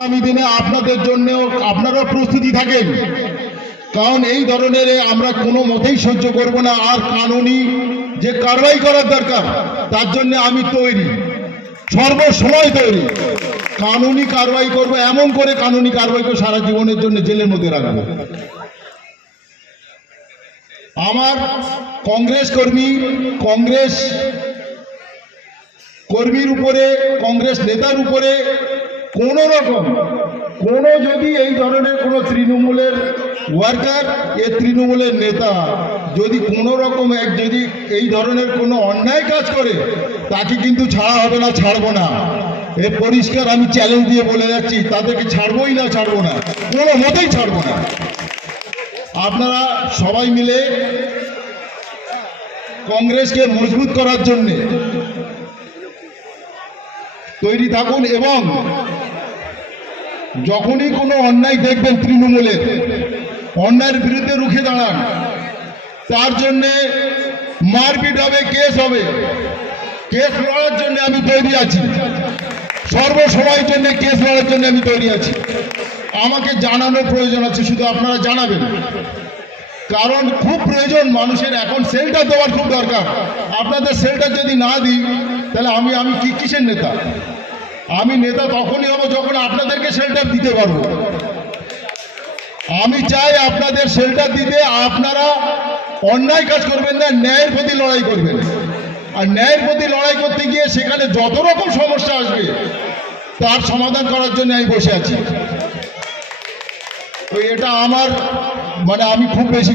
আগামী দিনে আপনাদের জন্যও আপনারাও প্রস্তুতি থাকেন। কারণ এই ধরনের আমরা কোনো মতেই সহ্য করব না। আর কানুনি যে কারবাই করার দরকার, তার জন্য আমি তৈরি। সর্বসময় তৈরি। কানুনি কারবাই করব, এমন করে কানুনি কারবাই করে সারা জীবনের জন্য জেলের মধ্যে রাখব। আমার কংগ্রেস কর্মী, কংগ্রেস কর্মীর উপরে, কংগ্রেস নেতার উপরে কোনো রকম, কোনো যদি এই ধরনের কোনো তৃণমূলের ওয়ার্কার এ তৃণমূলের নেতা যদি কোনো রকম এক যদি এই ধরনের কোনো অন্যায় কাজ করে, তাকে কিন্তু ছাড়া হবে না, ছাড়বো না। এ পরিষ্কার আমি চ্যালেঞ্জ দিয়ে বলে যাচ্ছি, তাদেরকে ছাড়বোই না, ছাড়বো না। কোনো মতেই ছাড়বো না। আপনারা সবাই মিলে কংগ্রেসকে মজবুত করার জন্যে তৈরি থাকুন এবং যখনই কোনো অন্যায় দেখবেন তৃণমূলের, অন্যায়ের বিরুদ্ধে রুখে দাঁড়ান। তার জন্যে মারপিট হবে, কেস হবে। কেস লড়ার জন্য আমি তৈরি আছি। সর্বসময়ের জন্য কেস লড়ার জন্য আমি তৈরি আছি। আমাকে জানানোর প্রয়োজন আছে, শুধু আপনারা জানাবেন। কারণ খুব প্রয়োজন, মানুষের এখন সেলটা দেওয়ার খুব দরকার। আপনাদের সেলটা যদি না দিই, তাহলে আমি আমি কি, কিসের নেতা? আমি নেতা তখনই হব যখন আপনাদেরকে শেল্টার দিতে পারব। আমি চাই আপনাদের শেল্টার দিতে আপনারা অন্যায় কাজ করবেন না, ন্যায়ের প্রতি লড়াই করবেন। আর ন্যায়ের প্রতি লড়াই করতে গিয়ে সেখানে যত রকম সমস্যা আসবে, তার সমাধান করার জন্য আমি বসে আছি। তো এটা আমার মানে আমি খুব বেশি